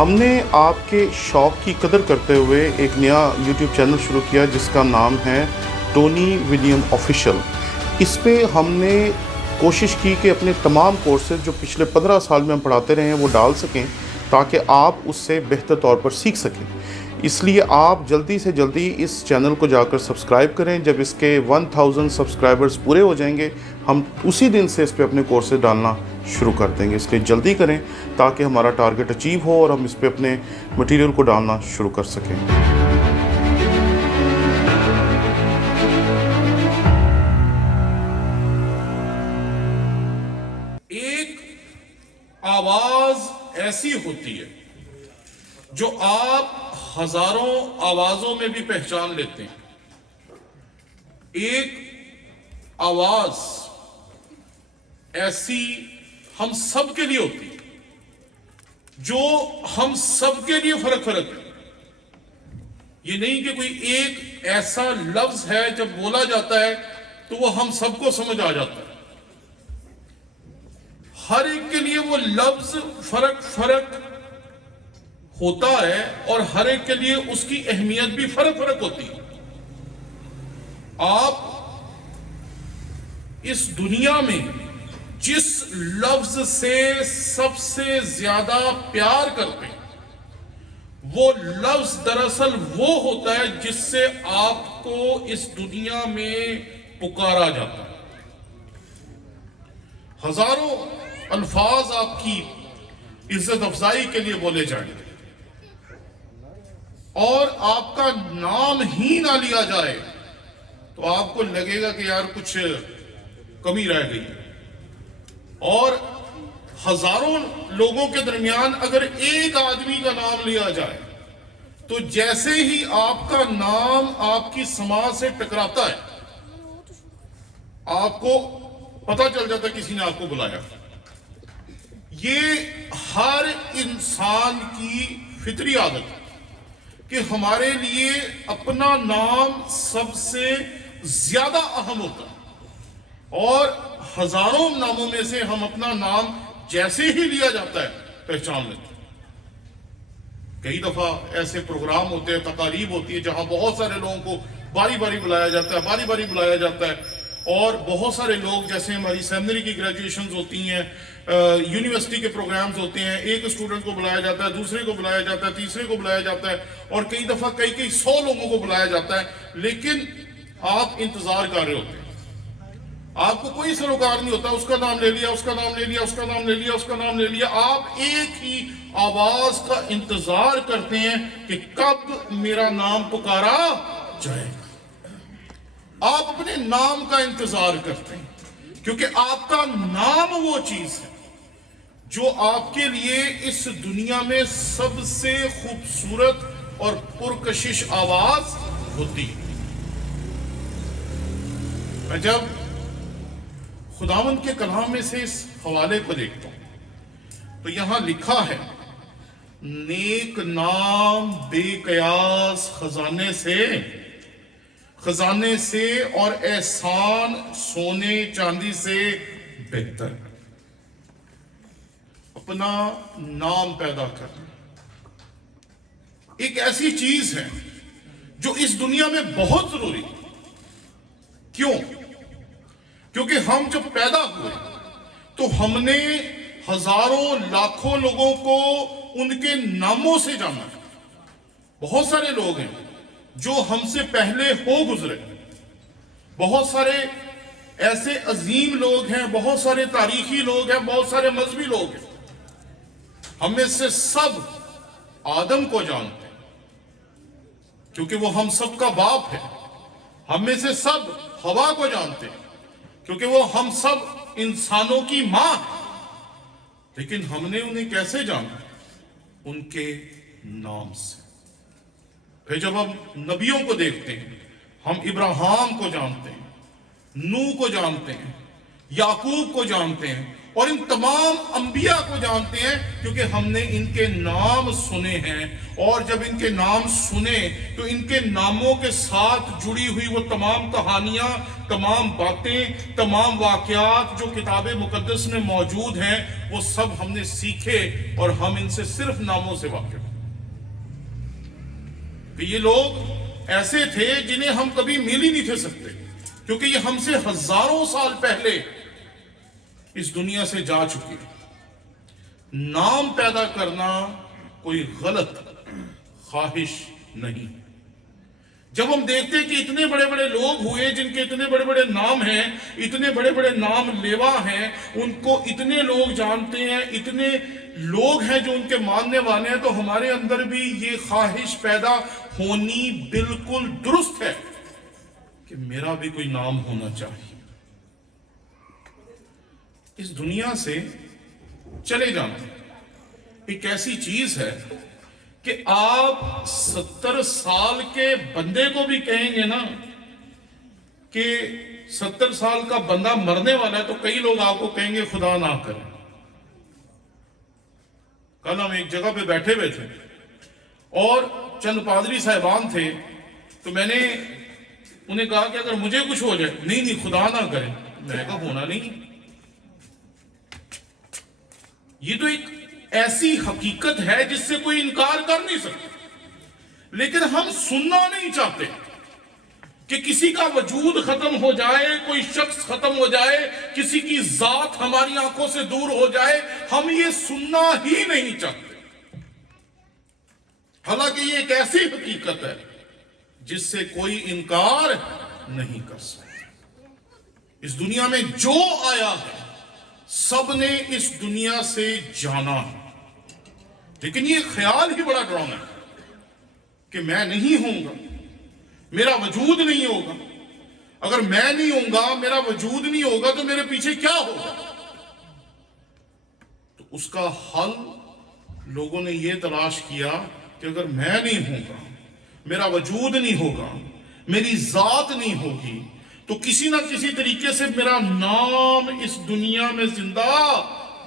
ہم نے آپ کے شوق کی قدر کرتے ہوئے ایک نیا یوٹیوب چینل شروع کیا جس کا نام ہے ٹونی ولیم آفیشیل۔ اس پہ ہم نے کوشش کی کہ اپنے تمام کورسز جو پچھلے 15 سال میں ہم پڑھاتے رہے ہیں وہ ڈال سکیں تاکہ آپ اس سے بہتر طور پر سیکھ سکیں۔ اس لیے آپ جلدی سے جلدی اس چینل کو جا کر سبسکرائب کریں۔ جب اس کے 1000 سبسکرائبرز پورے ہو جائیں گے ہم اسی دن سے اس پہ اپنے کورسز ڈالنا شروع کر دیں گے، اس لیے جلدی کریں تاکہ ہمارا ٹارگٹ اچیو ہو اور ہم اس پہ اپنے مٹیریل کو ڈالنا شروع کر سکیں۔ ایک آواز ایسی ہوتی ہے جو آپ ہزاروں آوازوں میں بھی پہچان لیتے ہیں۔ ایک آواز ایسی ہم سب کے لیے ہوتی ہے جو ہم سب کے لیے فرق ہے۔ یہ نہیں کہ کوئی ایک ایسا لفظ ہے جب بولا جاتا ہے تو وہ ہم سب کو سمجھ آ جاتا ہے۔ ہر ایک کے لیے وہ لفظ فرق ہوتا ہے اور ہر ایک کے لیے اس کی اہمیت بھی فرق ہوتی ہے۔ آپ اس دنیا میں جس لفظ سے سب سے زیادہ پیار کرتے ہیں وہ لفظ دراصل وہ ہوتا ہے جس سے آپ کو اس دنیا میں پکارا جاتا ہے۔ ہزاروں الفاظ آپ کی عزت افزائی کے لیے بولے جائیں گے اور آپ کا نام ہی نہ لیا جائے تو آپ کو لگے گا کہ یار کچھ کمی رہ گئی۔ اور ہزاروں لوگوں کے درمیان اگر ایک آدمی کا نام لیا جائے تو جیسے ہی آپ کا نام آپ کی سماج سے ٹکراتا ہے آپ کو پتہ چل جاتا ہے کسی نے آپ کو بلایا۔ یہ ہر انسان کی فطری عادت ہے کہ ہمارے لیے اپنا نام سب سے زیادہ اہم ہوتا ہے اور ہزاروں ناموں میں سے ہم اپنا نام جیسے ہی لیا جاتا ہے پہچان لیتے ہیں۔ کئی دفعہ ایسے پروگرام ہوتے ہیں، تقاریب ہوتی ہے جہاں بہت سارے لوگوں کو باری باری بلایا جاتا ہے اور بہت سارے لوگ، جیسے ہماری سیمنری کی گریجویشنز ہوتی ہیں، یونیورسٹی کے پروگرامز ہوتے ہیں، ایک اسٹوڈنٹ کو بلایا جاتا ہے، دوسرے کو بلایا جاتا ہے، تیسرے کو بلایا جاتا ہے اور کئی دفعہ کئی 100 لوگوں کو بلایا جاتا ہے، لیکن آپ انتظار کر رہے ہوتے ہیں۔ آپ کو کوئی سروکار نہیں ہوتا، اس کا نام لے لیا، اس کا نام لے لیا، اس کا نام لے لیا، اس کا نام لے لیا۔ آپ ایک ہی آواز کا انتظار کرتے ہیں کہ کب میرا نام پکارا جائے گا۔ آپ اپنے نام کا انتظار کرتے ہیں کیونکہ آپ کا نام وہ چیز ہے جو آپ کے لیے اس دنیا میں سب سے خوبصورت اور پرکشش آواز ہوتی ہے۔ میں جب خداوند کے کلام میں سے اس حوالے کو دیکھتا ہوں تو یہاں لکھا ہے، نیک نام بے قیاس خزانے سے اور احسان سونے چاندی سے بہتر۔ اپنا نام پیدا کرنا ایک ایسی چیز ہے جو اس دنیا میں بہت ضروری ہے۔ کیوں؟ کیونکہ ہم جب پیدا ہوئے تو ہم نے ہزاروں لاکھوں لوگوں کو ان کے ناموں سے جانا ہے۔ بہت سارے لوگ ہیں جو ہم سے پہلے ہو گزرے، بہت سارے ایسے عظیم لوگ ہیں، بہت سارے تاریخی لوگ ہیں، بہت سارے مذہبی لوگ ہیں۔ ہم میں سے سب آدم کو جانتے ہیں کیونکہ وہ ہم سب کا باپ ہے۔ ہم میں سے سب حوا کو جانتے ہیں کیونکہ وہ ہم سب انسانوں کی ماں ہے۔ لیکن ہم نے انہیں کیسے جانا؟ ان کے نام سے۔ پھر جب ہم نبیوں کو دیکھتے ہیں ہم ابراہیم کو جانتے ہیں، نوح کو جانتے ہیں، یعقوب کو جانتے ہیں اور ان تمام انبیاء کو جانتے ہیں کیونکہ ہم نے ان کے نام سنے ہیں، اور جب ان کے نام سنے تو ان کے ناموں کے ساتھ جڑی ہوئی وہ تمام کہانیاں، تمام باتیں، تمام واقعات جو کتاب مقدس میں موجود ہیں وہ سب ہم نے سیکھے، اور ہم ان سے صرف ناموں سے واقف ہیں کہ یہ لوگ ایسے تھے جنہیں ہم کبھی مل ہی نہیں تھے سکتے، کیونکہ یہ ہم سے ہزاروں سال پہلے اس دنیا سے جا چکے۔ نام پیدا کرنا کوئی غلط خواہش نہیں۔ جب ہم دیکھتے کہ اتنے بڑے بڑے لوگ ہوئے جن کے اتنے بڑے بڑے نام ہیں، اتنے بڑے بڑے نام لیوا ہیں، ان کو اتنے لوگ جانتے ہیں، اتنے لوگ ہیں جو ان کے ماننے والے ہیں، تو ہمارے اندر بھی یہ خواہش پیدا ہونی بالکل درست ہے کہ میرا بھی کوئی نام ہونا چاہیے۔ اس دنیا سے چلے جانا ایک ایسی چیز ہے کہ آپ 70 سال کے بندے کو بھی کہیں گے نا کہ 70 سال کا بندہ مرنے والا ہے، تو کئی لوگ آپ کو کہیں گے خدا نہ کرے۔ کل ہم ایک جگہ پہ بیٹھے ہوئے تھے اور چند پادری صاحبان تھے، تو میں نے انہیں کہا کہ اگر مجھے کچھ ہو جائے، نہیں خدا نہ کرے۔ میں نے کہا ہونا نہیں۔ یہ تو ایک ایسی حقیقت ہے جس سے کوئی انکار کر نہیں سکتا، لیکن ہم سننا نہیں چاہتے کہ کسی کا وجود ختم ہو جائے، کوئی شخص ختم ہو جائے، کسی کی ذات ہماری آنکھوں سے دور ہو جائے، ہم یہ سننا ہی نہیں چاہتے، حالانکہ یہ ایک ایسی حقیقت ہے جس سے کوئی انکار نہیں کر سکتا۔ اس دنیا میں جو آیا ہے سب نے اس دنیا سے جانا ہے، لیکن یہ خیال ہی بڑا ڈراؤنا ہے کہ میں نہیں ہوں گا، میرا وجود نہیں ہوگا۔ اگر میں نہیں ہوں گا، میرا وجود نہیں ہوگا، تو میرے پیچھے کیا ہوگا؟ تو اس کا حل لوگوں نے یہ تلاش کیا کہ اگر میں نہیں ہوں گا، میرا وجود نہیں ہوگا، میری ذات نہیں ہوگی، تو کسی نہ کسی طریقے سے میرا نام اس دنیا میں زندہ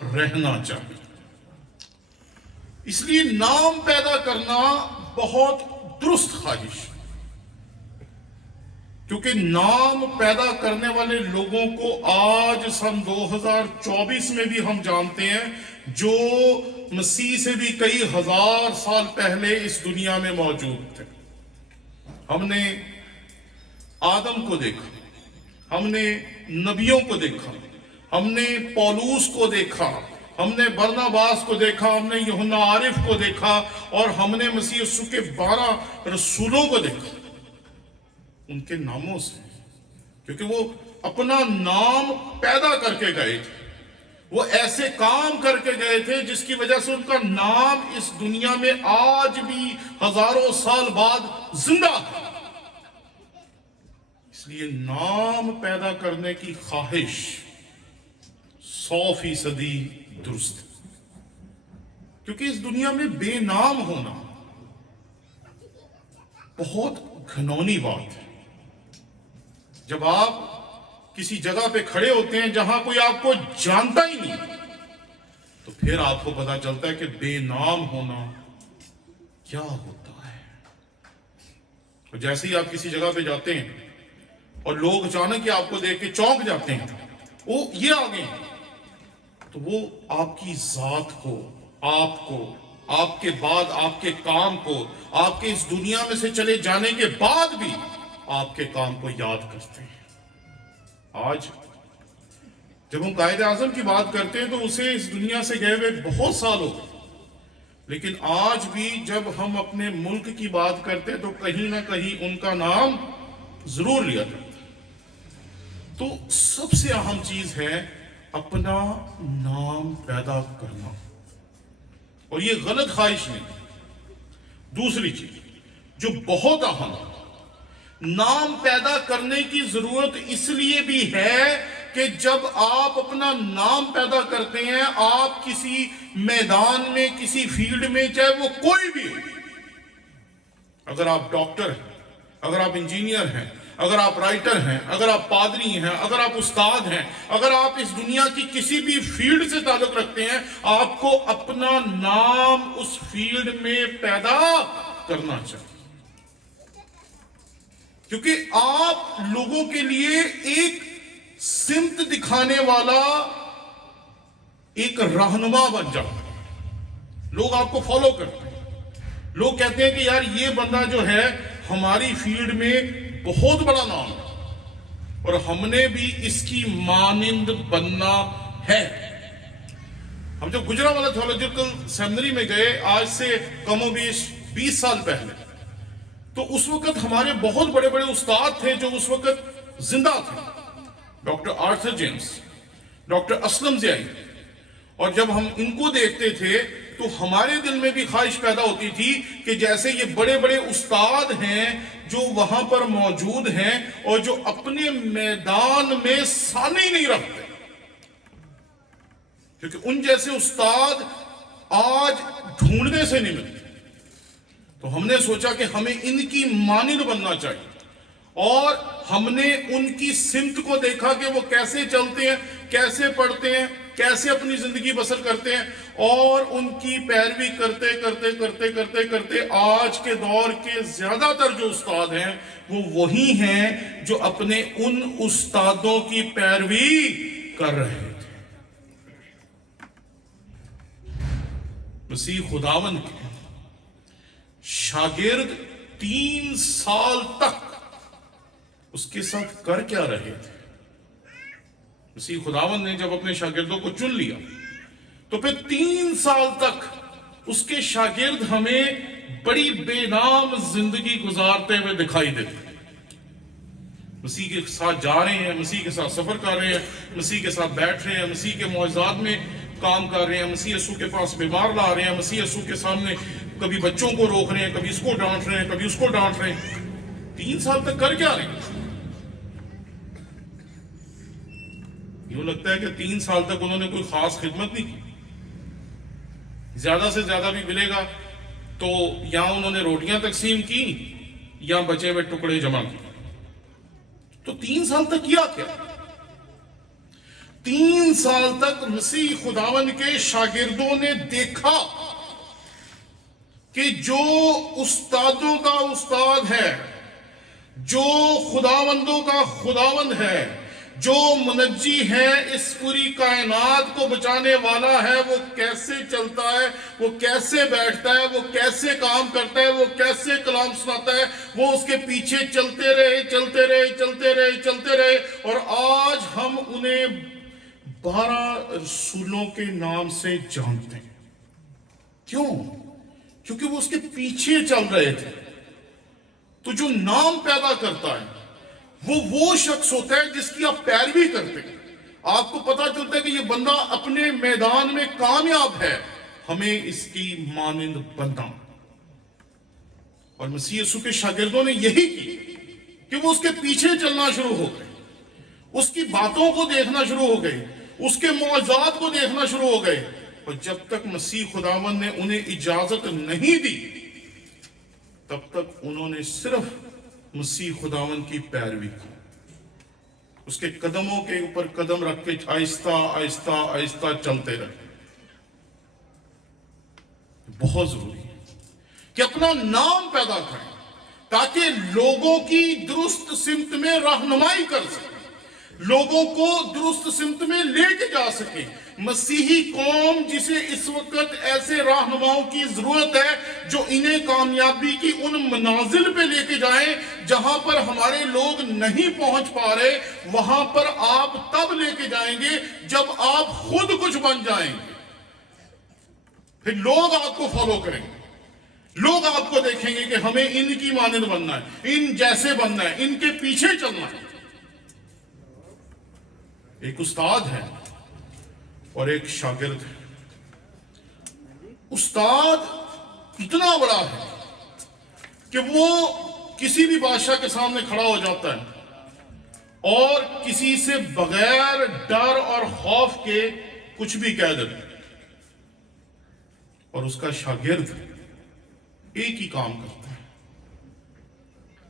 رہنا چاہیے۔ اس لیے نام پیدا کرنا بہت درست خواہش، کیونکہ نام پیدا کرنے والے لوگوں کو آج سن 2024 میں بھی ہم جانتے ہیں، جو مسیح سے بھی کئی ہزار سال پہلے اس دنیا میں موجود تھے۔ ہم نے آدم کو دیکھا، ہم نے نبیوں کو دیکھا، ہم نے پولوس کو دیکھا، ہم نے برناباس کو دیکھا، ہم نے یوحنا عارف کو دیکھا، اور ہم نے مسیح یسوع کے 12 رسولوں کو دیکھا ان کے ناموں سے، کیونکہ وہ اپنا نام پیدا کر کے گئے تھے، وہ ایسے کام کر کے گئے تھے جس کی وجہ سے ان کا نام اس دنیا میں آج بھی ہزاروں سال بعد زندہ ہے۔ اس لیے نام پیدا کرنے کی خواہش 100% درست ہے، کیونکہ اس دنیا میں بے نام ہونا بہت گھنونی بات ہے۔ جب آپ کسی جگہ پہ کھڑے ہوتے ہیں جہاں کوئی آپ کو جانتا ہی نہیں، تو پھر آپ کو پتا چلتا ہے کہ بے نام ہونا کیا ہوتا ہے۔ اور جیسے ہی آپ کسی جگہ پہ جاتے ہیں اور لوگ اچانک ہی آپ کو دیکھ کے چونک جاتے ہیں، وہ یہ آگے ہیں، تو وہ آپ کی ذات کو، آپ کو، آپ کے بعد آپ کے کام کو، آپ کے اس دنیا میں سے چلے جانے کے بعد بھی آپ کے کام کو یاد کرتے ہیں۔ آج جب ہم قائد اعظم کی بات کرتے ہیں تو اسے اس دنیا سے گئے ہوئے بہت سال ہو گئے، لیکن آج بھی جب ہم اپنے ملک کی بات کرتے ہیں تو کہیں نہ کہیں ان کا نام ضرور لیا جاتا ہے۔ تو سب سے اہم چیز ہے اپنا نام پیدا کرنا، اور یہ غلط خواہش نہیں۔ دوسری چیز جو بہت اہم ہے، نام پیدا کرنے کی ضرورت اس لیے بھی ہے کہ جب آپ اپنا نام پیدا کرتے ہیں، آپ کسی میدان میں، کسی فیلڈ میں، چاہے وہ کوئی بھی ہو، اگر آپ ڈاکٹر ہیں، اگر آپ انجینئر ہیں، اگر آپ رائٹر ہیں، اگر آپ پادری ہیں، اگر آپ استاد ہیں، اگر آپ اس دنیا کی کسی بھی فیلڈ سے تعلق رکھتے ہیں، آپ کو اپنا نام اس فیلڈ میں پیدا کرنا چاہیے، کیونکہ آپ لوگوں کے لیے ایک سمت دکھانے والا ایک رہنما بن جاتا ہے۔ لوگ آپ کو فالو کرتے ہیں، لوگ کہتے ہیں کہ یار یہ بندہ جو ہے ہماری فیلڈ میں بہت بڑا نام ہے اور ہم نے بھی اس کی مانند بننا ہے۔ ہم جب گجرانوالہ تھیولوجیکل سیمنری میں گئے آج سے کم و بیش 20 سال پہلے، تو اس وقت ہمارے بہت بڑے بڑے استاد تھے جو اس وقت زندہ تھے، doctor Arthur James, doctor Aslam Ziai, اور جب ہم ان کو دیکھتے تھے تو ہمارے دل میں بھی خواہش پیدا ہوتی تھی کہ جیسے یہ بڑے بڑے استاد ہیں جو وہاں پر موجود ہیں اور جو اپنے میدان میں ثانی نہیں رکھتے، کیونکہ ان جیسے استاد آج ڈھونڈنے سے نہیں ملتے، تو ہم نے سوچا کہ ہمیں ان کی مانند بننا چاہیے، اور ہم نے ان کی سمت کو دیکھا کہ وہ کیسے چلتے ہیں، کیسے پڑھتے ہیں، کیسے اپنی زندگی بسر کرتے ہیں، اور ان کی پیروی کرتے کرتے کرتے کرتے کرتے آج کے دور کے زیادہ تر جو استاد ہیں وہ وہی ہیں جو اپنے ان استادوں کی پیروی کر رہے تھے۔ مسیح خداوند کے شاگرد 3 سال تک اس کے ساتھ کر کیا رہے تھے؟ مسیح خداوند نے جب اپنے شاگردوں کو چن لیا تو پھر 3 سال تک اس کے شاگرد ہمیں بڑی بے نام زندگی گزارتے ہوئے دکھائی دیتے، مسیح کے ساتھ جا رہے ہیں، مسیح کے ساتھ سفر کر رہے ہیں، مسیح کے ساتھ بیٹھ رہے ہیں، مسیح کے معجزات میں کام کر رہے ہیں، مسیح یسوع کے پاس بیمار لا رہے ہیں، مسیح یسوع کے سامنے کبھی بچوں کو روک رہے ہیں، کبھی اس کو ڈانٹ رہے ہیں، کبھی اس کو ڈانٹ رہے ہیں۔ 3 سال تک کر کیا رہے ہیں؟ یوں لگتا ہے کہ 3 سال تک انہوں نے کوئی خاص خدمت نہیں کی، زیادہ سے زیادہ بھی ملے گا تو یا انہوں نے روٹیاں تقسیم کی یا بچے ہوئے ٹکڑے جمع کیے۔ تو 3 سال تک کیا 3 سال تک مسیح خداوند کے شاگردوں نے دیکھا کہ جو استادوں کا استاد ہے، جو خداوندوں کا خداوند ہے، جو منجی ہے، اس پوری کائنات کو بچانے والا ہے، وہ کیسے چلتا ہے، وہ کیسے بیٹھتا ہے، وہ کیسے کام کرتا ہے، وہ کیسے کلام سناتا ہے، وہ اس کے پیچھے چلتے رہے چلتے رہے چلتے رہے چلتے رہے، اور آج ہم انہیں 12 رسولوں کے نام سے جانتے ہیں۔ کیوں؟ کیونکہ وہ اس کے پیچھے چل رہے تھے۔ تو جو نام پیدا کرتا ہے وہ شخص ہوتا ہے جس کی آپ پیروی کرتے ہیں، آپ کو پتا چلتا ہے کہ یہ بندہ اپنے میدان میں کامیاب ہے، ہمیں اس کی مانند بننا۔ اور مسیح یسوع کے شاگردوں نے یہی کی کہ وہ اس کے پیچھے چلنا شروع ہو گئے، اس کی باتوں کو دیکھنا شروع ہو گئے، اس کے معجزات کو دیکھنا شروع ہو گئے، اور جب تک مسیح خداوند نے انہیں اجازت نہیں دی تب تک انہوں نے صرف مسیح خداوند کی پیروی کی، اس کے قدموں کے اوپر قدم رکھ کے آہستہ آہستہ آہستہ چلتے رہے۔ بہت ضروری ہے کہ اپنا نام پیدا کریں تاکہ لوگوں کی درست سمت میں رہنمائی کر سکیں، لوگوں کو درست سمت میں لے کے جا سکیں۔ مسیحی قوم جسے اس وقت ایسے رہنماؤں کی ضرورت ہے جو انہیں کامیابی کی ان منازل پہ لے کے جائیں جہاں پر ہمارے لوگ نہیں پہنچ پا رہے، وہاں پر آپ تب لے کے جائیں گے جب آپ خود کچھ بن جائیں گے، پھر لوگ آپ کو فالو کریں گے، لوگ آپ کو دیکھیں گے کہ ہمیں ان کی مانند بننا ہے، ان جیسے بننا ہے، ان کے پیچھے چلنا ہے۔ ایک استاد ہے اور ایک شاگرد ہے۔ استاد اتنا بڑا ہے کہ وہ کسی بھی بادشاہ کے سامنے کھڑا ہو جاتا ہے اور کسی سے بغیر ڈر اور خوف کے کچھ بھی کہہ دیتا ہے، اور اس کا شاگرد ایک ہی کام کرتا ہے،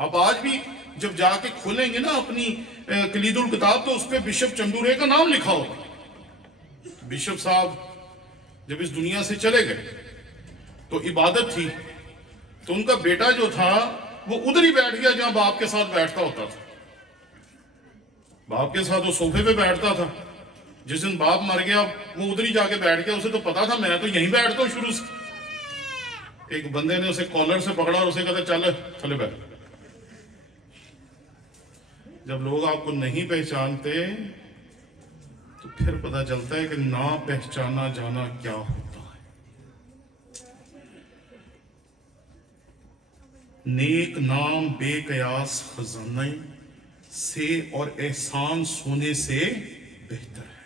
آپ آج بھی جب جا کے کھولیں گے نا اپنی کلید الکتاب تو اس پہ بشپ چندورے کا نام لکھا ہوگا. بشپ صاحب جب اس دنیا سے چلے گئے تو عبادت تھی تو ان کا بیٹا جو تھا وہ ادھر ہی بیٹھ گیا جہاں باپ کے ساتھ بیٹھتا ہوتا تھا. باپ کے ساتھ وہ صوفے پہ بیٹھتا تھا. جس دن باپ مر گیا وہ ادھر ہی جا کے بیٹھ گیا. اسے تو پتا تھا میں تو یہیں بیٹھتا ہوں شروع سے. ایک بندے نے اسے کالر سے پکڑا اور اسے کہتا چل تھلے بیٹھ. جب لوگ آپ کو نہیں پہچانتے تو پھر پتا چلتا ہے کہ نہ پہچانا جانا کیا ہوتا ہے. نیک نام بے قیاس خزانہ سے اور احسان سونے سے بہتر ہے.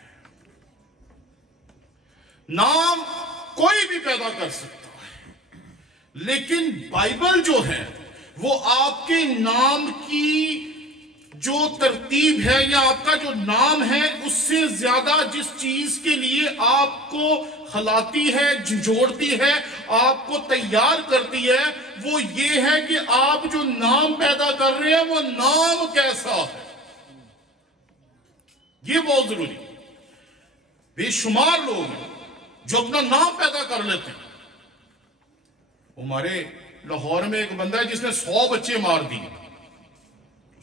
نام کوئی بھی پیدا کر سکتا ہے لیکن بائبل جو ہے وہ آپ کے نام کی جو ترتیب ہے یا آپ کا جو نام ہے اس سے زیادہ جس چیز کے لیے آپ کو ہلاتی ہے, جھنجھوڑتی ہے, آپ کو تیار کرتی ہے وہ یہ ہے کہ آپ جو نام پیدا کر رہے ہیں وہ نام کیسا ہے. یہ بہت ضروری. بے شمار لوگ ہیں جو اپنا نام پیدا کر لیتے ہیں. ہمارے لاہور میں ایک بندہ ہے جس نے 100 بچے مار دیے.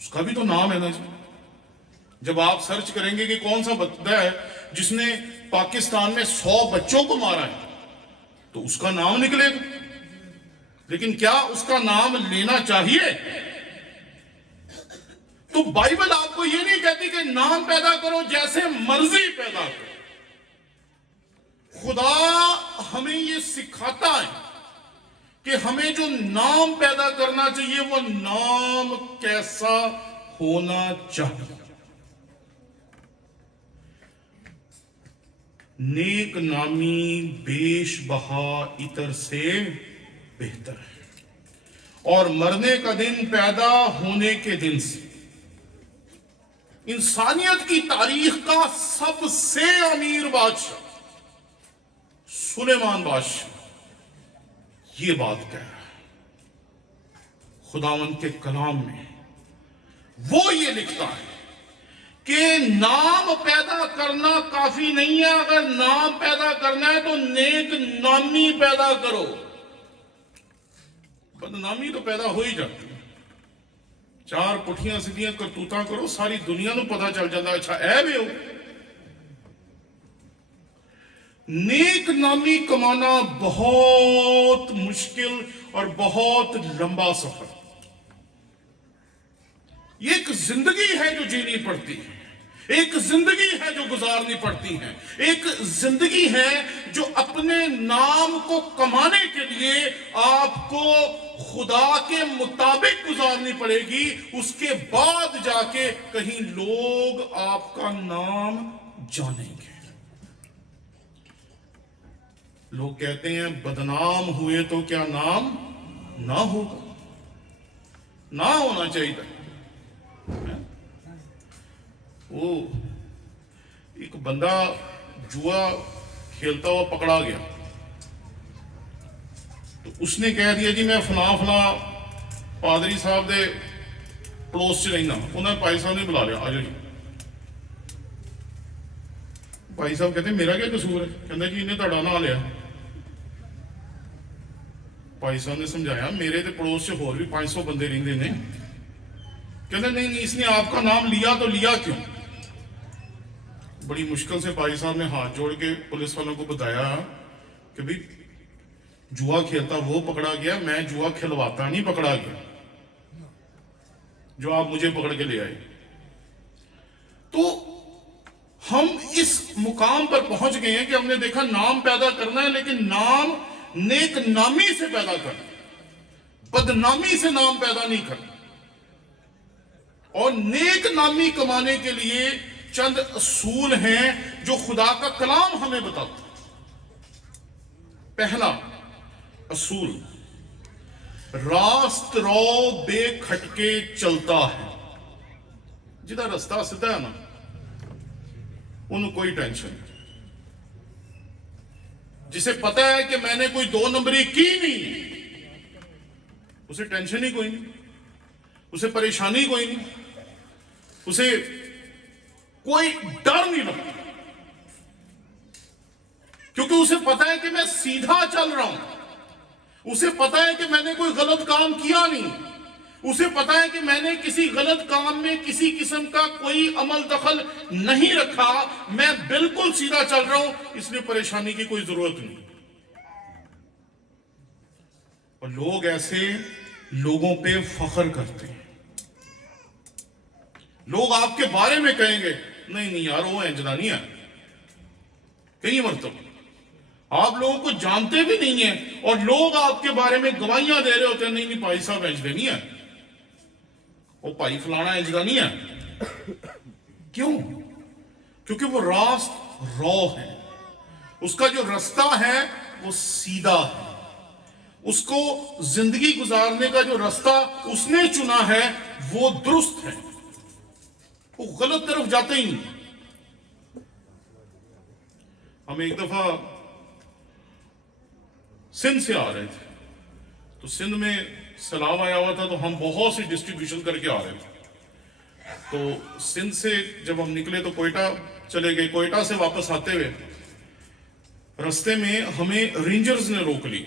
اس کا بھی تو نام ہے نا. جب آپ سرچ کریں گے کہ کون سا بندہ ہے جس نے پاکستان میں 100 بچوں کو مارا ہے تو اس کا نام نکلے گا. لیکن کیا اس کا نام لینا چاہیے؟ تو بائبل آپ کو یہ نہیں کہتی کہ نام پیدا کرو جیسے مرضی پیدا کرو. خدا ہمیں یہ سکھاتا ہے کہ ہمیں جو نام پیدا کرنا چاہیے وہ نام کیسا ہونا چاہیے. نیک نامی بیش بہا عطر سے بہتر ہے اور مرنے کا دن پیدا ہونے کے دن سے. انسانیت کی تاریخ کا سب سے امیر بادشاہ سلیمان بادشاہ یہ بات کہہ رہا ہے خداوند کے کلام میں. وہ یہ لکھتا ہے کہ نام پیدا کرنا کافی نہیں ہے. اگر نام پیدا کرنا ہے تو نیک نامی پیدا کرو. بدنامی تو پیدا ہو ہی جاتی ہے. 4 پٹھیاں سیدھیاں کرتوتاں کرو ساری دنیا نو پتا چل جاتا اچھا اے بھی ہو. نیک نامی کمانا بہت مشکل اور بہت لمبا سفر. یہ ایک زندگی ہے جو جینی پڑتی ہے, ایک زندگی ہے جو گزارنی پڑتی ہے, ایک زندگی ہے جو اپنے نام کو کمانے کے لیے آپ کو خدا کے مطابق گزارنی پڑے گی. اس کے بعد جا کے کہیں لوگ آپ کا نام جانیں گے. لوگ کہتے ہیں بدنام ہوئے تو کیا نام نہ ہوگا؟ نہ ہونا چاہیے. وہ ایک بندہ جوا کھیلتا ہوا پکڑا گیا تو اس نے کہہ دیا جی میں فلاں پادری صاحب دے پڑوس چ رہنا. انہیں بھائی صاحب نے بلا لیا آ جاؤ جی. بھائی صاحب کہتے ہیں میرا کیا قصور ہے؟ کہتے جی انہیں تڑا نہ لیا. بھائی صاحب نے سمجھایا میرے تے پڑوس سے اور بھی 500 بندے رہندے نے. کہتے نہیں اس نے آپ کا نام لیا تو لیا کیوں؟ بڑی مشکل سے بھائی صاحب نے ہاتھ جوڑ کے پولیس والوں کو بتایا کہ بھی جوا کھیلتا وہ پکڑا گیا, میں جوا کھلواتا نہیں پکڑا گیا, جو آپ مجھے پکڑ کے لے آئے. تو ہم اس مقام پر پہنچ گئے ہیں کہ ہم نے دیکھا نام پیدا کرنا ہے لیکن نام نیک نامی سے پیدا کرنا, بدنامی سے نام پیدا نہیں کرنا. اور نیک نامی کمانے کے لیے چند اصول ہیں جو خدا کا کلام ہمیں بتاتا ہے. پہلا اصول, راست رو بے کھٹکے چلتا ہے. جدھر رستہ سیدھا ہے نا انہوں کوئی ٹینشن نہیں. جسے پتا ہے کہ میں نے کوئی 2 نمبری کی نہیں اسے ٹینشن ہی کوئی نہیں. اسے پریشانی کوئی نہیں, اسے کوئی ڈر نہیں لگتا, کیونکہ اسے پتا ہے کہ میں سیدھا چل رہا ہوں, اسے پتا ہے کہ میں نے کوئی غلط کام کیا نہیں, اسے پتا ہے کہ میں نے کسی غلط کام میں کسی قسم کا کوئی عمل دخل نہیں رکھا, میں بالکل سیدھا چل رہا ہوں, اس لیے پریشانی کی کوئی ضرورت نہیں. اور لوگ ایسے لوگوں پہ فخر کرتے ہیں. لوگ آپ کے بارے میں کہیں گے نہیں نہیں یار وہ جنانی ہے, کئی مرتبہ آپ لوگوں کو جانتے بھی نہیں ہیں اور لوگ آپ کے بارے میں گواہیاں دے رہے ہوتے ہیں, نہیں نہیں بھائی صاحب اجدانی ہے, وہ بھائی فلانا اجدانی ہے. کیوں؟ کیونکہ وہ راست رو ہے, اس کا جو رستہ ہے وہ سیدھا ہے, اس کو زندگی گزارنے کا جو رستہ اس نے چنا ہے وہ درست ہے, وہ غلط طرف جاتے ہی نہیں. ہم ایک دفعہ سندھ سے آ رہے تھے, تو سندھ میں سیلاب آیا ہوا تھا, تو ہم بہت سی ڈسٹریبیوشن کر کے آ رہے تھے. تو سندھ سے جب ہم نکلے تو کوئٹہ چلے گئے. کوئٹہ سے واپس آتے ہوئے رستے میں ہمیں رینجرز نے روک لی,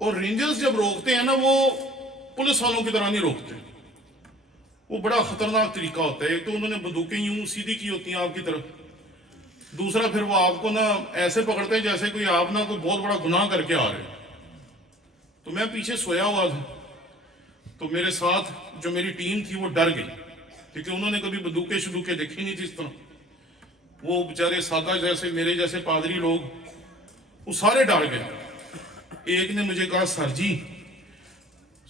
اور رینجرز جب روکتے ہیں نا وہ پولیس والوں کی طرح نہیں روکتے, وہ بڑا خطرناک طریقہ ہوتا ہے. ایک تو انہوں نے بندوقیں یوں سیدھی کی ہوتی ہیں آپ کی طرف, دوسرا پھر وہ آپ کو نا ایسے پکڑتے ہیں جیسے کوئی آپ نا کوئی بہت بڑا گناہ کر کے آ رہے. تو میں پیچھے سویا ہوا تھا, تو میرے ساتھ جو میری ٹیم تھی وہ ڈر گئی, کیونکہ انہوں نے کبھی بندوقیں شدوقیں دیکھی نہیں تھی اس طرح. وہ بیچارے سادہ جیسے میرے جیسے پادری لوگ وہ سارے ڈر گئے. ایک نے مجھے کہا سر جی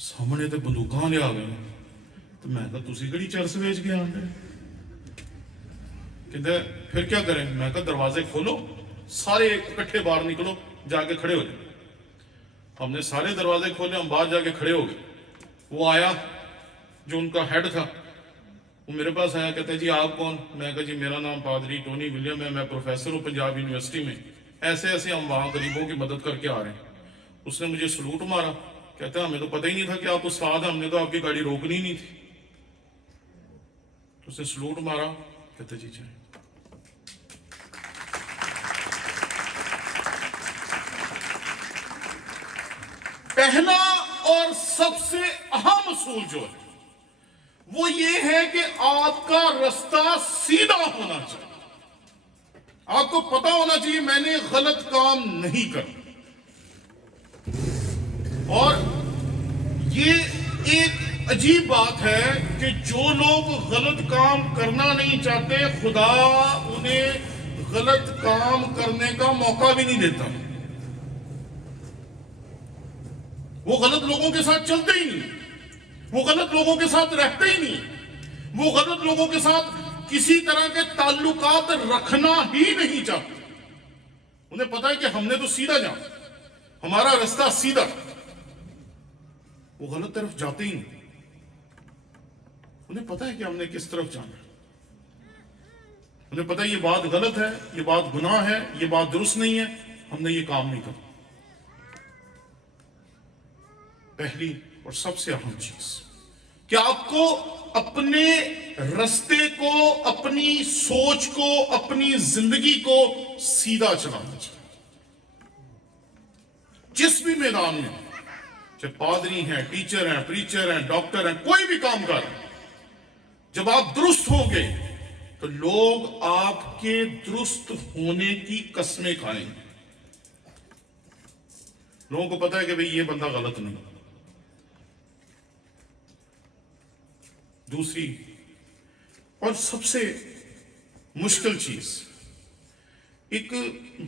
سامنے تو بندوقاں لے آ گئے. تو میں کہا تسی کہڑی چرس ویچ کے آن رہے, کہتے پھر کیا کریں. میں کہا دروازے کھولو, سارے اکٹھے باہر نکلو, جا کے کھڑے ہو جائیں. ہم نے سارے دروازے کھولے, ہم باہر جا کے کھڑے ہو گئے. وہ آیا جو ان کا ہیڈ تھا, وہ میرے پاس آیا, کہتا ہے جی آپ کون. میں کہا جی میرا نام پادری ٹونی ولیم ہے, میں پروفیسر ہوں پنجاب یونیورسٹی میں, ایسے ایسے ہم وہاں غریبوں کی مدد کر کے آ رہے ہیں. اس نے مجھے سلوٹ مارا, کہتا ہے ہمیں تو پتہ ہی نہیں تھا کہ آپ استاد ہیں, ہم نے تو آپ کی گاڑی روکنی نہیں تھی. اس نے سلوٹ مارا, کہتا جی چاہیں. پہلا اور سب سے اہم اصول جو ہے وہ یہ ہے کہ آپ کا رستہ سیدھا ہونا چاہیے. آپ کو پتا ہونا چاہیے میں نے غلط کام نہیں کرنا. اور یہ ایک عجیب بات ہے کہ جو لوگ غلط کام کرنا نہیں چاہتے خدا انہیں غلط کام کرنے کا موقع بھی نہیں دیتا. وہ غلط لوگوں کے ساتھ چلتے ہی نہیں, وہ غلط لوگوں کے ساتھ رہتے ہی نہیں, وہ غلط لوگوں کے ساتھ کسی طرح کے تعلقات رکھنا ہی نہیں چاہتے. انہیں پتا ہے کہ ہم نے تو سیدھا جانا, ہمارا رستہ سیدھا, وہ غلط طرف جاتے ہی نہیں. انہیں پتا ہے کہ ہم نے کس طرف جانا, انہیں پتا ہے یہ بات غلط ہے, یہ بات گناہ ہے, یہ بات درست نہیں ہے, ہم نے یہ کام نہیں کرنا. پہلی اور سب سے اہم چیز کہ آپ کو اپنے رستے کو, اپنی سوچ کو, اپنی زندگی کو سیدھا چلانا چاہیے. جس بھی میدان میں, چاہے پادری ہیں, ٹیچر ہیں, پریچر ہیں, ڈاکٹر ہیں, کوئی بھی کام کر رہے ہیں, جب آپ درست ہوں گے تو لوگ آپ کے درست ہونے کی قسمیں کھائیں گے. لوگوں کو پتا ہے کہ بھئی یہ بندہ غلط نہیں. دوسری اور سب سے مشکل چیز, ایک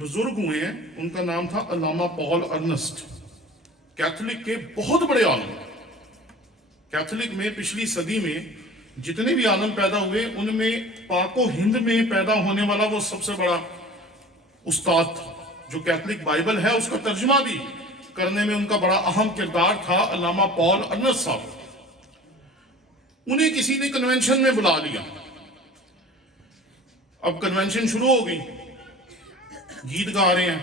بزرگ ہوئے ہیں, ان کا نام تھا علامہ پال ارنسٹ, کیتھولک کے بہت بڑے عالم. کیتھولک میں پچھلی صدی میں جتنے بھی عالم پیدا ہوئے ان میں پاک و ہند میں پیدا ہونے والا وہ سب سے بڑا استاد تھا. جو کیتھولک بائبل ہے اس کا ترجمہ بھی کرنے میں ان کا بڑا اہم کردار تھا علامہ پال ارنسٹ صاحب. انہیں کسی نے کنونشن میں بلا لیا. اب کنونشن شروع ہو گئی, گیت گا رہے ہیں,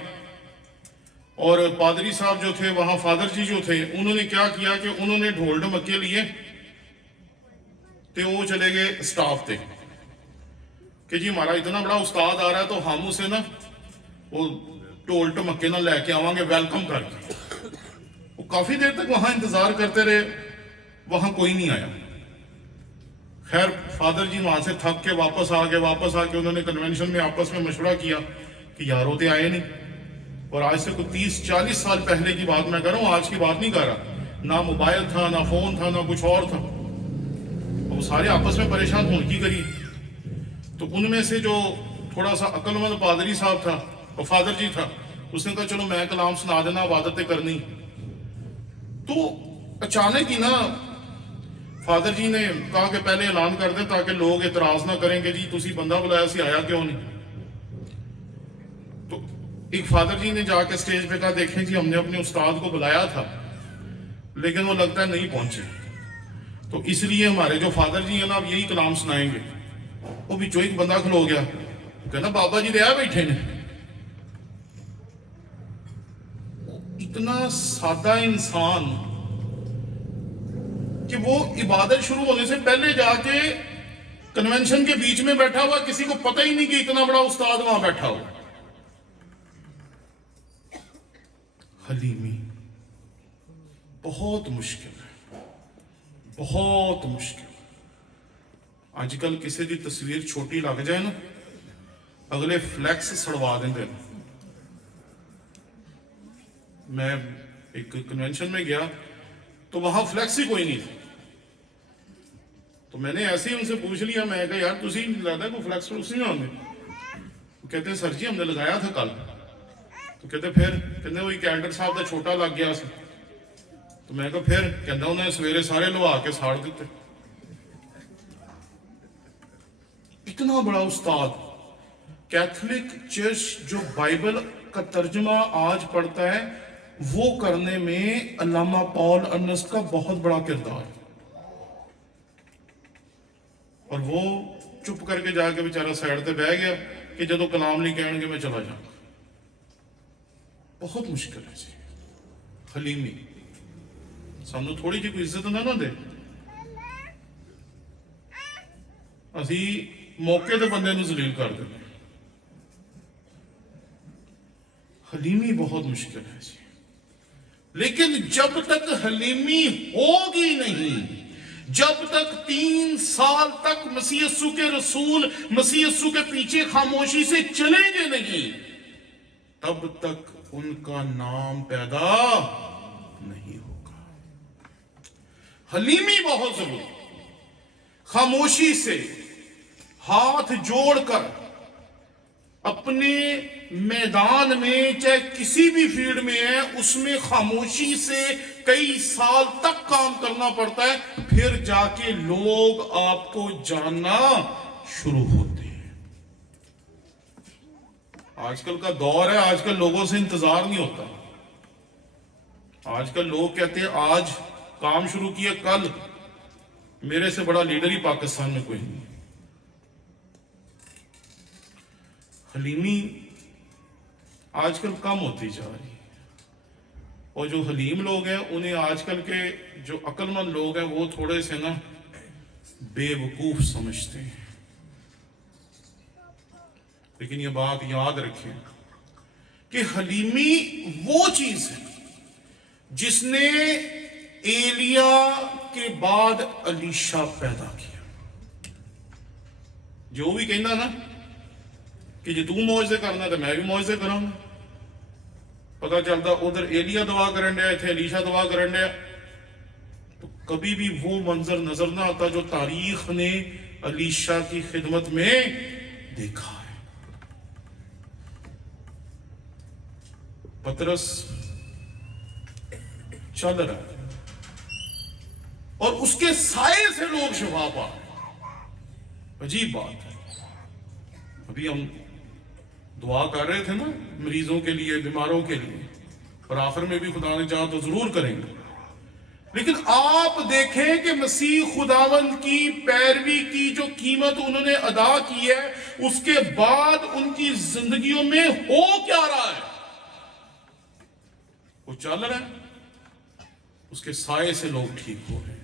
اور پادری صاحب جو تھے وہاں, فادر جی جو تھے, انہوں نے کیا کیا کہ انہوں نے ڈھول ڈھمکے لیے تو وہ چلے گئے اسٹاف تے کہ جی ہمارا اتنا بڑا استاد آ رہا ہے تو ہم اسے نا وہ ٹول ٹمکے نہ لے کے آوانگے ویلکم کر کے. وہ کافی دیر تک وہاں انتظار کرتے رہے, وہاں کوئی نہیں آیا. خیر فادر جی وہاں سے تھک کے واپس آ کے انہوں نے کنونشن میں آپس میں مشورہ کیا کہ یار ہوتے آئے نہیں. اور آج سے کوئی 30-40 سال پہلے کی بات میں کر رہا ہوں, آج کی بات نہیں کر رہا. نہ موبائل تھا, نہ فون تھا, نہ کچھ اور تھا. وہ سارے آپس میں پریشان ہون کی کری. تو ان میں سے جو تھوڑا سا عقل مند پادری صاحب تھا, وہ فادر جی تھا, اس نے کہا چلو میں کلام سنا دینا, عبادتیں کرنی. تو اچانک ہی نا فادر جی نے کہا کہ پہلے اعلان کر دیں تاکہ لوگ اعتراض نہ کریں کہ جی تسی بندہ بلایا سی آیا کیوں نہیں. تو ایک فادر جی نے جا کے سٹیج پہ کہا دیکھیں جی ہم نے اپنے استاد کو بلایا تھا لیکن وہ لگتا ہے نہیں پہنچے, تو اس لیے ہمارے جو فادر جی ہیں نا اب یہی کلام سنائیں گے. وہ بھی ایک بندہ کھلو گیا, کہنا بابا جی دیا بیٹھے نے. اتنا سادہ انسان کہ وہ عبادت شروع ہونے سے پہلے جا کے کنونشن کے بیچ میں بیٹھا ہوا, کسی کو پتہ ہی نہیں کہ اتنا بڑا استاد وہاں بیٹھا ہوا. حلیمی بہت مشکل ہے, بہت مشکل. آج کل کسی دی تصویر چھوٹی لگ جائے نا اگلے فلیکس سڑوا دیں دے. میں ایک کنونشن میں گیا تو وہاں فلیکس ہی کوئی نہیں تھا. تو میں نے ایسے ہی ان سے پوچھ لیا, میں کہا یار تسی لگتا ہے کوئی فلیکس فلوکس نہیں ہونے. کہتے ہیں سر جی ہم نے لگایا تھا کل. تو کہتے پھر کہتے وہی کیلڈر صاحب دا چھوٹا لگ گیا سی. تو میں کہا پھر کہتا انہیں سویرے سارے لوا کے ساڑ دیتے. اتنا بڑا استاد. کیتھولک چرچ جو بائبل کا ترجمہ آج پڑھتا ہے وہ کرنے میں علامہ پال ارنسٹ کا بہت بڑا کردار ہے. اور وہ چپ کر کے جا کے بیچارہ سائڈ تے بیٹھ گیا کہ جدو کلام نہیں کہن گے میں چلا جاؤں. بہت مشکل ہے جی. حلیمی سانو تھوڑی جی کوئی عزت نہ دے, اسی موقع تے بندے نو ذلیل کر دیں. حلیمی بہت مشکل ہے جی. لیکن جب تک حلیمی ہوگی نہیں, جب تک 3 سال تک مسیح یسوع کے رسول مسیح یسوع کے پیچھے خاموشی سے چلیں گے نہیں, تب تک ان کا نام پیدا نہیں ہوگا. حلیمی بہت ضروری. خاموشی سے ہاتھ جوڑ کر اپنے میدان میں چاہے کسی بھی فیلڈ میں ہے اس میں خاموشی سے کئی سال تک کام کرنا پڑتا ہے, پھر جا کے لوگ آپ کو جاننا شروع ہوتے ہیں. آج کل کا دور ہے, آج کل لوگوں سے انتظار نہیں ہوتا. آج کل لوگ کہتے ہیں آج کام شروع کیا, کل میرے سے بڑا لیڈر ہی پاکستان میں کوئی نہیں. حلیمی آج کل کم ہوتی جا رہی ہے, اور جو حلیم لوگ ہیں انہیں آج کل کے جو عقل مند لوگ ہیں وہ تھوڑے سے نا بے وقوف سمجھتے ہیں. لیکن یہ بات یاد رکھیں کہ حلیمی وہ چیز ہے جس نے ایلیا کے بعد الیشا پیدا کیا. جو بھی کہنا نا کہ جی تو معجزے کرنا تو میں بھی معجزے کراں گا, پتہ چلتا ادھر ایلیا دعا کرن دیا, اتنے الیشا دعا کرن دیا. تو کبھی بھی وہ منظر نظر نہ آتا جو تاریخ نے الیشا کی خدمت میں دیکھا ہے. پترس چل رہا ہے اور اس کے سائے سے لوگ شفا پا رہے ہیں. عجیب بات ہے. ابھی ہم دعا کر رہے تھے نا مریضوں کے لیے, بیماروں کے لیے, اور آخر میں بھی خدا نے چاہا تو ضرور کریں گے. لیکن آپ دیکھیں کہ مسیح خداوند کی پیروی کی جو قیمت انہوں نے ادا کی ہے اس کے بعد ان کی زندگیوں میں ہو کیا رہا ہے. وہ چل رہا ہے, اس کے سائے سے لوگ ٹھیک ہو رہے ہیں.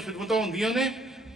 ਖਿਦਮਤਾਂ ਹੁੰਦੀਆਂ ਨੇ,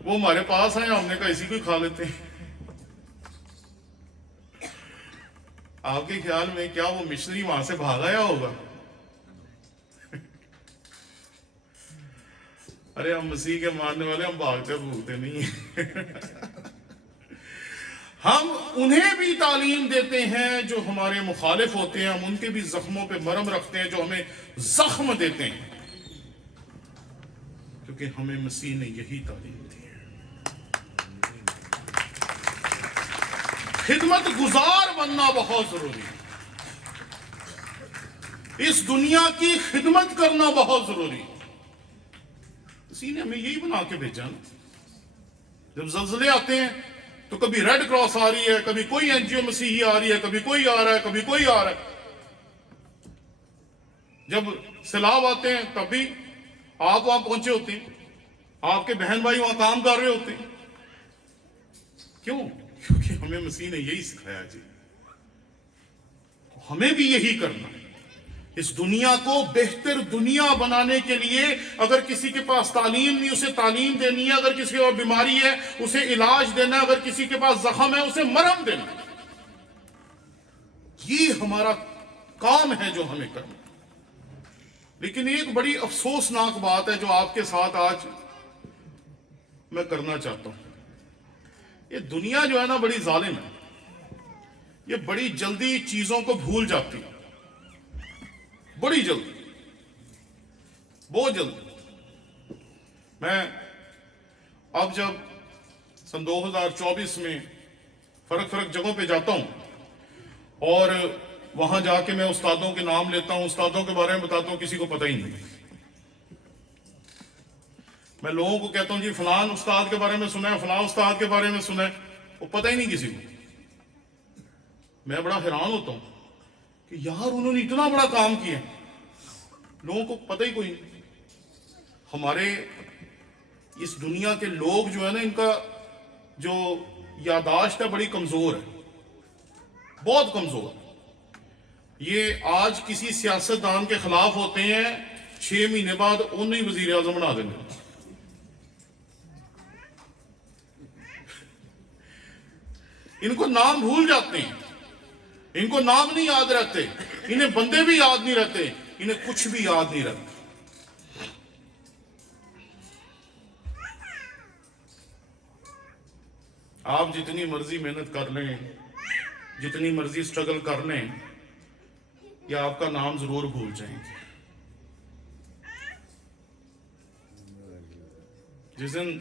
وہ ہمارے پاس آئے, ہم نے کہا اسی کو ہی کھا لیتے ہیں. آپ کے خیال میں کیا وہ مشنری وہاں سے بھاگ آیا ہوگا؟ ارے ہم مسیح کے ماننے والے, ہم بھاگتے بھولتے نہیں ہیں. ہم انہیں بھی تعلیم دیتے ہیں جو ہمارے مخالف ہوتے ہیں, ہم ان کے بھی زخموں پہ مرہم رکھتے ہیں جو ہمیں زخم دیتے ہیں, کیونکہ ہمیں مسیح نے یہی تعلیم دی ہے. خدمت گزار بننا بہت ضروری ہے. اس دنیا کی خدمت کرنا بہت ضروری ہے. مسیح نے ہمیں یہی بنا کے بھیجا نا. جب زلزلے آتے ہیں تو کبھی ریڈ کراس آ رہی ہے, کبھی کوئی این جی او مسیحی آ رہی ہے, کبھی کوئی آ رہا ہے, کبھی کوئی آ رہا ہے. جب سیلاب آتے ہیں تب بھی آپ وہاں پہنچے ہوتے ہیں, آپ کے بہن بھائی وہاں کام کر رہے ہوتے ہیں. کیوں؟ کیونکہ ہمیں مسیح نے یہی سکھایا جی. ہمیں بھی یہی کرنا ہے. اس دنیا کو بہتر دنیا بنانے کے لیے اگر کسی کے پاس تعلیم نہیں, اسے تعلیم دینی ہے. اگر کسی کو بیماری ہے اسے علاج دینا ہے. اگر کسی کے پاس زخم ہے اسے مرہم دینا ہے. یہ ہمارا کام ہے جو ہمیں کرنا. لیکن ایک بڑی افسوسناک بات ہے جو آپ کے ساتھ آج میں کرنا چاہتا ہوں. یہ دنیا جو ہے نا بڑی ظالم ہے. یہ بڑی جلدی چیزوں کو بھول جاتی ہے, بڑی جلدی, بہت جلدی. میں اب جب سن 2024 میں فرق جگہوں پہ جاتا ہوں اور وہاں جا کے میں استادوں کے نام لیتا ہوں, استادوں کے بارے میں بتاتا ہوں, کسی کو پتہ ہی نہیں. میں لوگوں کو کہتا ہوں جی فلان استاد کے بارے میں سنا ہے, فلان استاد کے بارے میں سنا ہے, وہ پتہ ہی نہیں کسی کو. میں بڑا حیران ہوتا ہوں کہ یار انہوں نے اتنا بڑا کام کیا, لوگوں کو پتہ ہی کوئی نہیں. ہمارے اس دنیا کے لوگ جو ہے نا, ان کا جو یاداشت ہے بڑی کمزور ہے, بہت کمزور. یہ آج کسی سیاستدان کے خلاف ہوتے ہیں, 6 مہینے بعد انہیں وزیر اعظم بنا دیں گے. ان کو نام بھول جاتے ہیں, ان کو نام نہیں یاد رہتے, انہیں بندے بھی یاد نہیں رہتے, انہیں کچھ بھی یاد نہیں رہتا. آپ جتنی مرضی محنت کر لیں, جتنی مرضی سٹرگل کر لیں, یہ آپ کا نام ضرور بھول جائیں گے. جس دن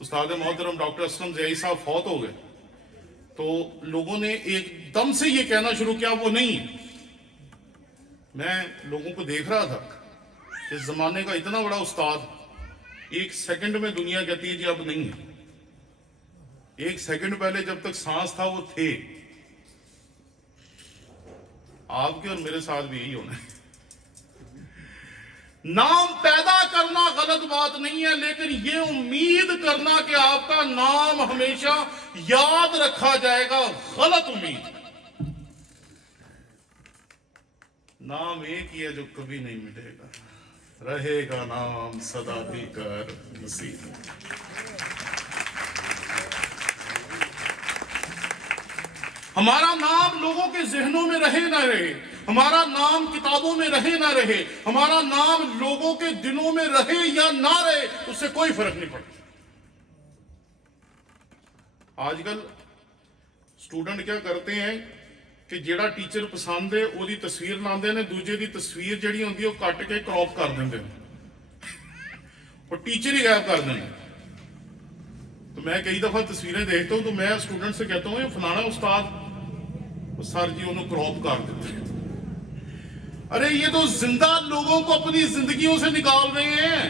استاد محترم ڈاکٹر اسلم ضیائی صاحب فوت ہو گئے تو لوگوں نے ایک دم سے یہ کہنا شروع کیا وہ نہیں ہے. میں لوگوں کو دیکھ رہا تھا کہ اس زمانے کا اتنا بڑا استاد, 1 سیکنڈ میں دنیا کہتی ہے جی اب نہیں ہے. 1 سیکنڈ پہلے جب تک سانس تھا وہ تھے. آپ کے اور میرے ساتھ بھی یہی ہونا ہے. نام پیدا کرنا غلط بات نہیں ہے, لیکن یہ امید کرنا کہ آپ کا نام ہمیشہ یاد رکھا جائے گا, غلط امید. نام ایک ہی ہے جو کبھی نہیں مٹے گا, رہے گا نام سدا بھی کر مسیح. ہمارا نام لوگوں کے ذہنوں میں رہے نہ رہے, ہمارا نام کتابوں میں رہے نہ رہے, ہمارا نام لوگوں کے دلوں میں رہے یا نہ رہے, اس سے کوئی فرق نہیں پڑتا. آج کل سٹوڈنٹ کیا کرتے ہیں کہ جیڑا ٹیچر پسند ہے وہ دی تصویر لاندے نے, دوجے دی تصویر جڑی ہوندی ہے وہ کٹ کے کراپ کر دیندے ہیں اور ٹیچر ہی غائب کر دینا. تو میں کئی دفعہ تصویریں دیکھتا ہوں تو میں سٹوڈنٹ سے کہتا ہوں یہ فلانا استاد, سر جی انہوں کراپ کر دیتے ہیں. ارے یہ تو زندہ لوگوں کو اپنی زندگیوں سے نکال رہے ہیں,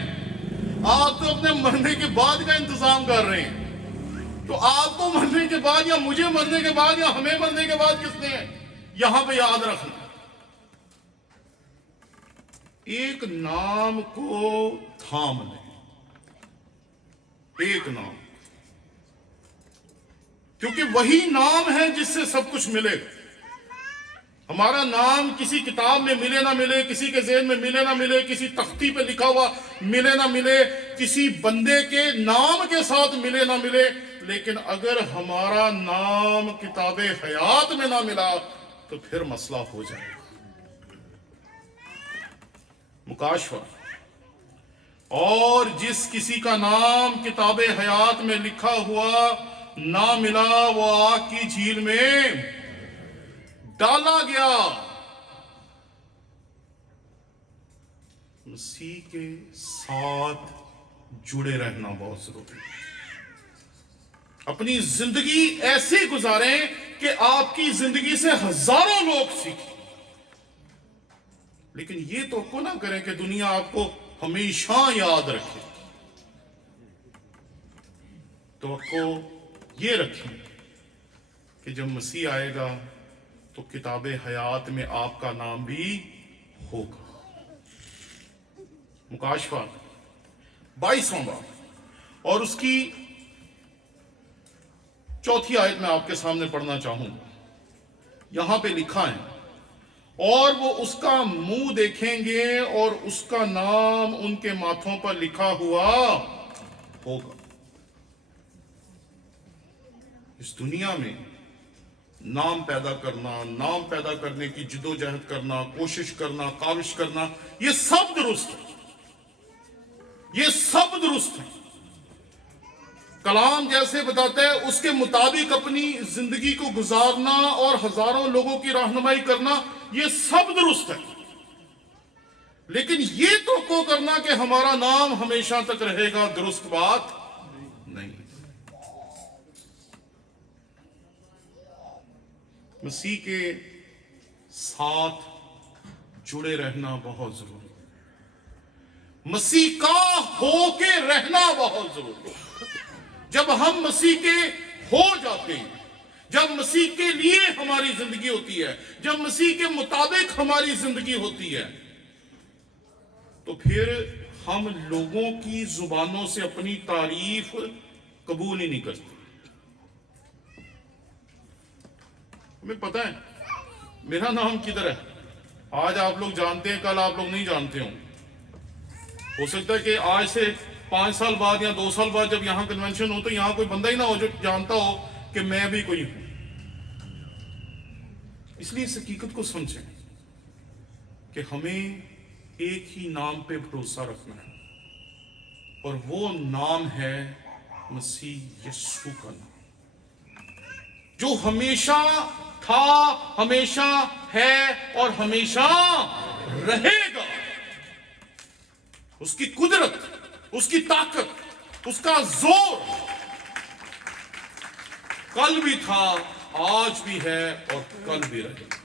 آپ تو اپنے مرنے کے بعد کا انتظام کر رہے ہیں. تو آپ کو مرنے کے بعد یا مجھے مرنے کے بعد یا ہمیں مرنے کے بعد کس نے یہاں پہ یاد رکھنا, ایک نام کو تھام لیں, ایک نام, کیونکہ وہی نام ہے جس سے سب کچھ ملے گا. ہمارا نام کسی کتاب میں ملے نہ ملے، کسی کے ذہن میں ملے نہ ملے، کسی تختی پہ لکھا ہوا ملے نہ ملے، کسی بندے کے نام کے ساتھ ملے نہ ملے، لیکن اگر ہمارا نام کتاب حیات میں نہ ملا تو پھر مسئلہ ہو جائے گا۔ مکاشفہ، اور جس کسی کا نام کتاب حیات میں لکھا ہوا نہ ملا وہ آگ کی جھیل میں ڈالا گیا۔ مسیح کے ساتھ جڑے رہنا بہت ضروری ہے۔ اپنی زندگی ایسے گزاریں کہ آپ کی زندگی سے ہزاروں لوگ سیکھیں، لیکن یہ توقع نہ کریں کہ دنیا آپ کو ہمیشہ یاد رکھے۔ توقع یہ رکھیں کہ جب مسیح آئے گا تو کتاب حیات میں آپ کا نام بھی ہوگا۔ مکاشفہ 22واں باب اور اس کی 4تھی آیت میں آپ کے سامنے پڑھنا چاہوں گا۔ یہاں پہ لکھا ہے، اور وہ اس کا منہ دیکھیں گے اور اس کا نام ان کے ماتھوں پر لکھا ہوا ہوگا۔ اس دنیا میں نام پیدا کرنا، نام پیدا کرنے کی جدوجہد کرنا، کوشش کرنا، کاوش کرنا، یہ سب درست ہے، یہ سب درست ہے۔ کلام جیسے بتاتا ہے اس کے مطابق اپنی زندگی کو گزارنا اور ہزاروں لوگوں کی رہنمائی کرنا، یہ سب درست ہے، لیکن یہ توقع کرنا کہ ہمارا نام ہمیشہ تک رہے گا، درست بات نہیں۔ مسیح کے ساتھ جڑے رہنا بہت ضروری ہے، مسیح کا ہو کے رہنا بہت ضروری ہے۔ جب ہم مسیح کے ہو جاتے ہیں، جب مسیح کے لیے ہماری زندگی ہوتی ہے، جب مسیح کے مطابق ہماری زندگی ہوتی ہے، تو پھر ہم لوگوں کی زبانوں سے اپنی تعریف قبول ہی نہیں کرتے۔ ہمیں پتہ ہے میرا نام کدھر ہے، آج آپ لوگ جانتے ہیں، کل آپ لوگ نہیں جانتے ہوں۔ ہو سکتا ہے کہ آج سے 5 سال بعد یا 2 سال بعد جب یہاں کنونشن ہو تو یہاں کوئی بندہ ہی نہ ہو جو جانتا ہو کہ میں بھی کوئی ہوں۔ اس لیے اس حقیقت کو سمجھیں کہ ہمیں ایک ہی نام پہ بھروسہ رکھنا ہے، اور وہ نام ہے مسیح یسوع کا نام، جو ہمیشہ تھا، ہمیشہ ہے اور ہمیشہ رہے گا۔ اس کی قدرت، اس کی طاقت، اس کا زور کل بھی تھا، آج بھی ہے اور کل بھی رہے گا۔